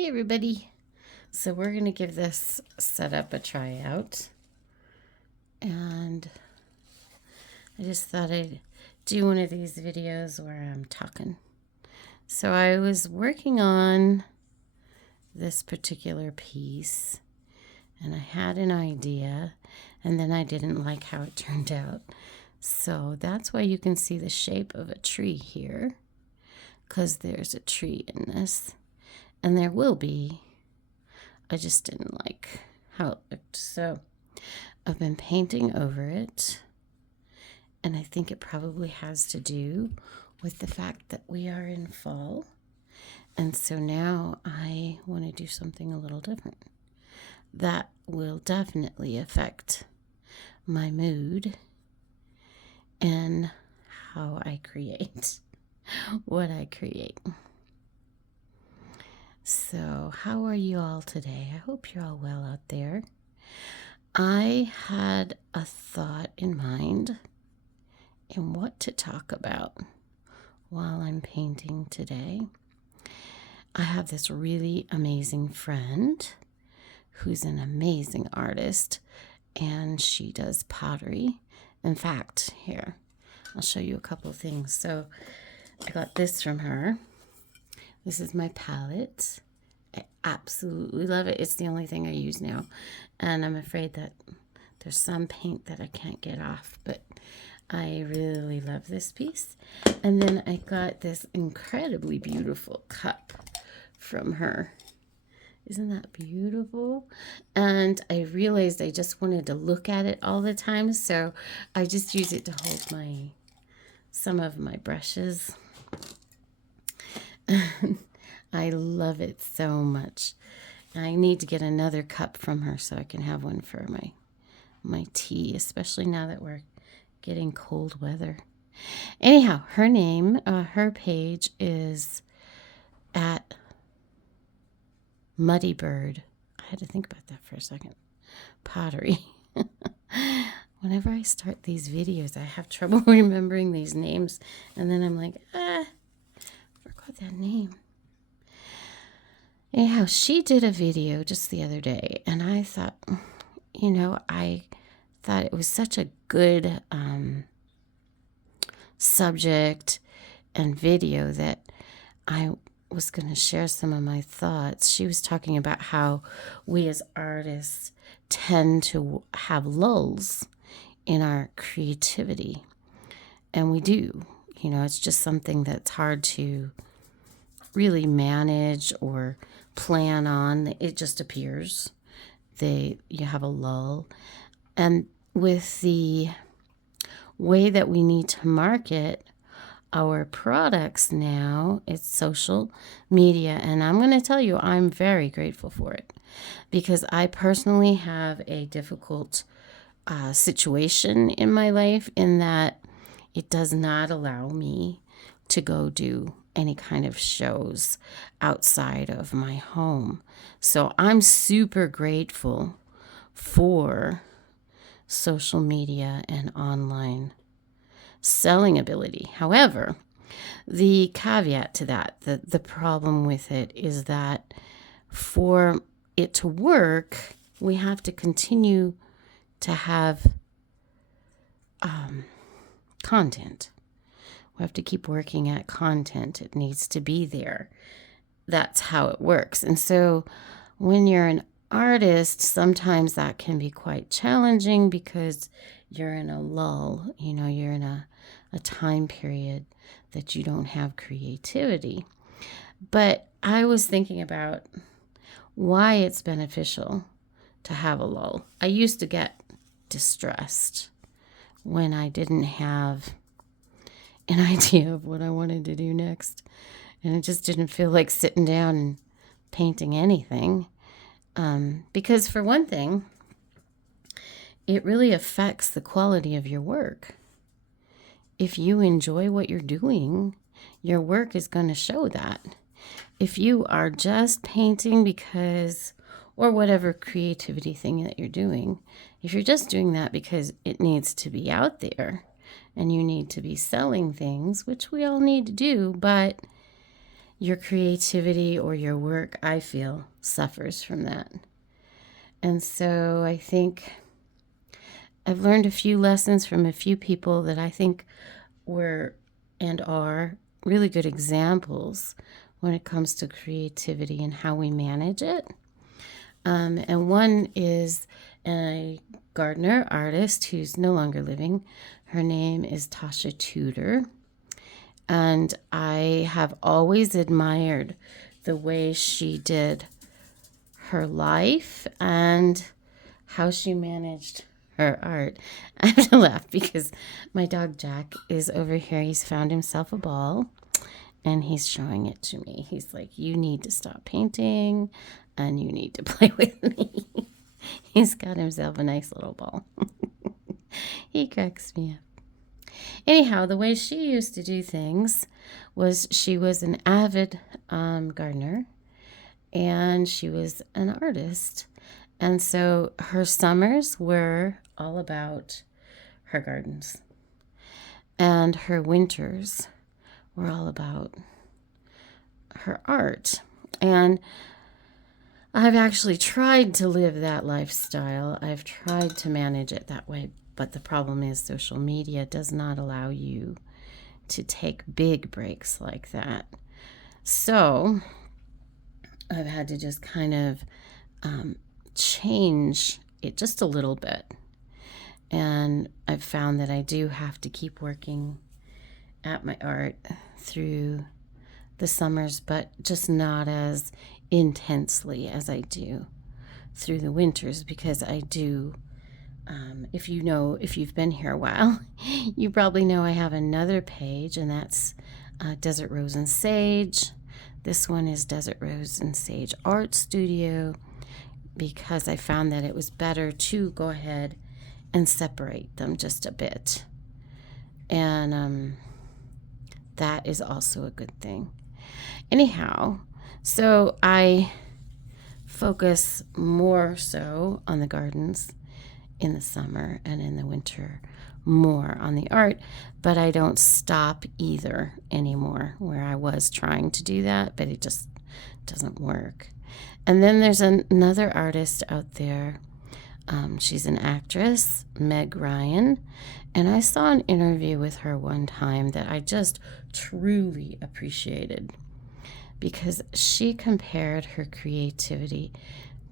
Hey everybody. So we're going to give this setup a try out. And I just thought I'd do one of these videos where I'm talking. So I was working on this particular piece and I had an idea and then I didn't like how it turned out. So that's why you can see the shape of a tree here, because there's a tree in this. And there will be. I just didn't like how it looked. So I've been painting over it. And I think it probably has to do with the fact that we are in fall. And so now I want to do something a little different. That will definitely affect my mood and how I create what I create. So, how are you all today? I hope you're all well out there. I had a thought in mind in what to talk about while I'm painting today. I have this really amazing friend who's an amazing artist, and she does pottery. In fact, here, I'll show you a couple things. So, I got this from her. This is my palette. I absolutely love it. It's the only thing I use now. And I'm afraid that there's some paint that I can't get off, but I really love this piece. And then I got this incredibly beautiful cup from her. Isn't that beautiful? And I realized I just wanted to look at it all the time, so I just use it to hold some of my brushes. I love it so much. I need to get another cup from her so I can have one for my tea, especially now that we're getting cold weather. Anyhow, her page is at Muddy Bird. I had to think about that for a second. Pottery. Whenever I start these videos, I have trouble remembering these names, and then I'm like, forgot that name. Anyhow, she did a video just the other day, and I thought, I thought it was such a good subject and video that I was going to share some of my thoughts. She was talking about how we as artists tend to have lulls in our creativity, and we do. It's just something that's hard to really manage or plan on. It just appears. You have a lull. And with the way that we need to market our products now, it's social media. And I'm going to tell you, I'm very grateful for it, because I personally have a difficult situation in my life in that it does not allow me to go do any kind of shows outside of my home. So I'm super grateful for social media and online selling ability. However, the caveat to that, the problem with it is that for it to work, we have to continue to have content. We have to keep working at content. It needs to be there. That's how it works. And so when you're an artist, sometimes that can be quite challenging because you're in a lull. You're in a time period that you don't have creativity. But I was thinking about why it's beneficial to have a lull. I used to get distressed when I didn't have an idea of what I wanted to do next. And it just didn't feel like sitting down and painting anything. Because for one thing, it really affects the quality of your work. If you enjoy what you're doing, your work is going to show that. If you are just painting because, or whatever creativity thing that you're doing, if you're just doing that because it needs to be out there, and you need to be selling things, which we all need to do, but your creativity or your work, I feel, suffers from that. And so I think I've learned a few lessons from a few people that I think were and are really good examples when it comes to creativity and how we manage it. And one is a gardener artist who's no longer living. Her name is Tasha Tudor. And I have always admired the way she did her life and how she managed her art. I have to laugh because my dog Jack is over here. He's found himself a ball and he's showing it to me. He's like, you need to stop painting and you need to play with me. He's got himself a nice little ball. He cracks me up. Anyhow, the way she used to do things was she was an avid gardener and she was an artist. And so her summers were all about her gardens. And her winters were all about her art. And I've actually tried to live that lifestyle. I've tried to manage it that way. But the problem is social media does not allow you to take big breaks like that. So I've had to just kind of change it just a little bit. And I've found that I do have to keep working at my art through the summers, but just not as intensely as I do through the winters, because I do, if you've been here a while, you probably know I have another page, and that's Desert Rose and Sage. This one is Desert Rose and Sage Art Studio, because I found that it was better to go ahead and separate them just a bit. And that is also a good thing. Anyhow, so I focus more so on the gardens in the summer, and in the winter more on the art, but I don't stop either anymore, where I was trying to do that, but it just doesn't work. And then there's another artist out there. She's an actress, Meg Ryan, and I saw an interview with her one time that I just truly appreciated, because she compared her creativity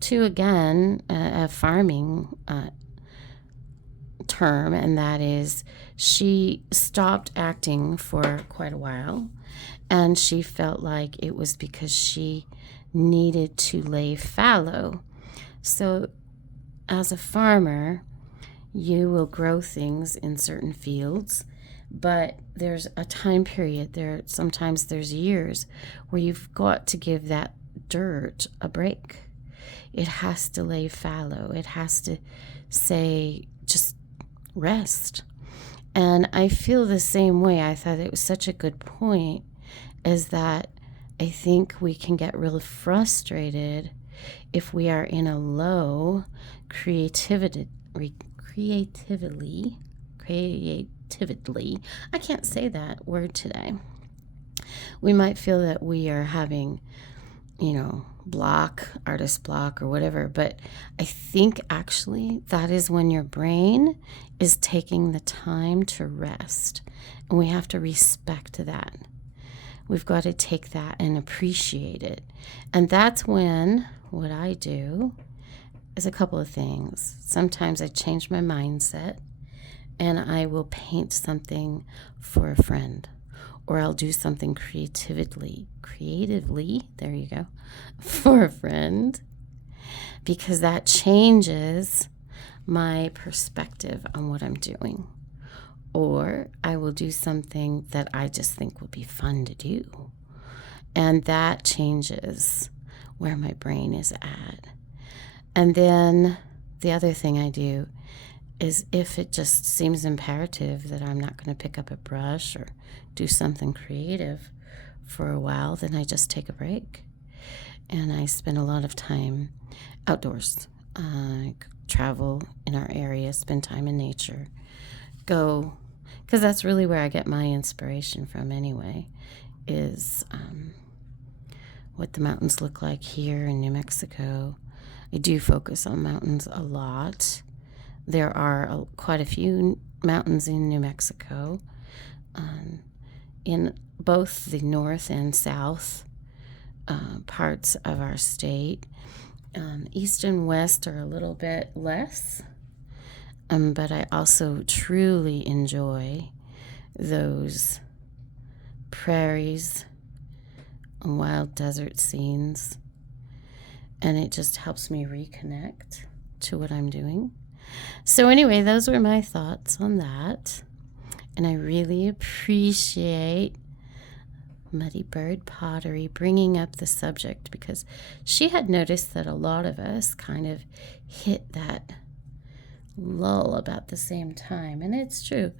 to, again, a farming term, and that is she stopped acting for quite a while, and she felt like it was because she needed to lay fallow. So as a farmer, you will grow things in certain fields, but there's a time period sometimes there's years where you've got to give that dirt a break. It has to lay fallow. It has to say, just rest. And I feel the same way. I thought it was such a good point, is that I think we can get really frustrated if we are in a low creatively. I can't say that word today. We might feel that we are having, artist block or whatever, but I think actually that is when your brain is taking the time to rest, and we have to respect that. We've got to take that and appreciate it. And that's when what I do is a couple of things. Sometimes I change my mindset and I will paint something for a friend, or I'll do something creatively, there you go, for a friend, because that changes my perspective on what I'm doing. Or I will do something that I just think will be fun to do, and that changes where my brain is at. And then the other thing I do is, if it just seems imperative that I'm not going to pick up a brush or do something creative for a while, then I just take a break. And I spend a lot of time outdoors. I travel in our area, spend time in nature, because that's really where I get my inspiration from anyway, is what the mountains look like here in New Mexico. I do focus on mountains a lot. There are quite a few mountains in New Mexico, in both the north and south parts of our state. East and west are a little bit less, but I also truly enjoy those prairies and wild desert scenes, and it just helps me reconnect to what I'm doing. So anyway, those were my thoughts on that, and I really appreciate Muddy Bird Pottery bringing up the subject, because she had noticed that a lot of us kind of hit that lull about the same time, and it's true.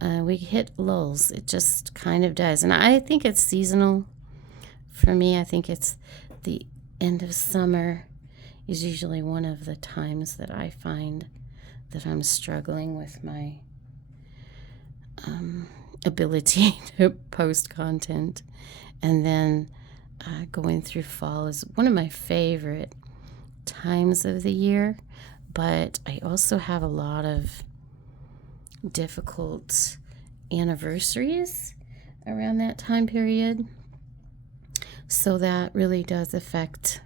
We hit lulls. It just kind of does, and I think it's seasonal. For me, I think it's the end of summer is usually one of the times that I find that I'm struggling with my ability to post content. And then going through fall is one of my favorite times of the year, but I also have a lot of difficult anniversaries around that time period, so that really does affect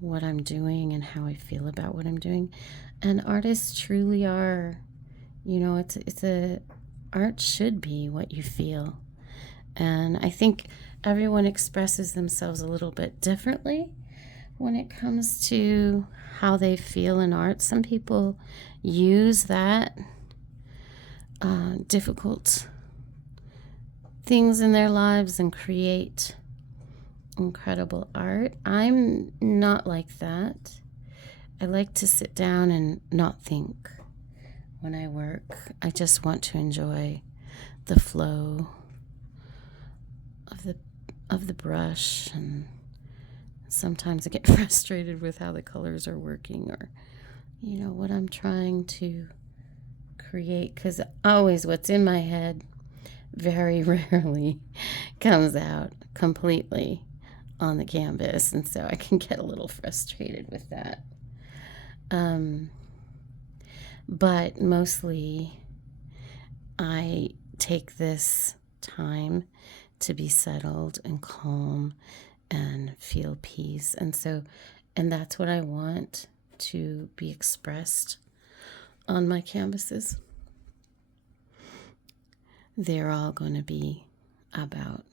what I'm doing and how I feel about what I'm doing. And artists truly are, art should be what you feel. And I think everyone expresses themselves a little bit differently when it comes to how they feel in art. Some people use that difficult things in their lives and create incredible art. I'm not like that. I like to sit down and not think when I work. I just want to enjoy the flow of the brush, and sometimes I get frustrated with how the colors are working, or what I'm trying to create, because always what's in my head very rarely comes out completely on the canvas, and so I can get a little frustrated with that. But mostly I take this time to be settled and calm and feel peace. And that's what I want to be expressed on my canvases. They're all going to be about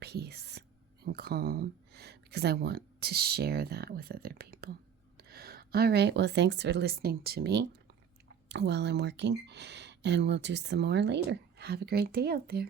peace and calm, because I want to share that with other people. All right, well, thanks for listening to me while I'm working, and we'll do some more later. Have a great day out there.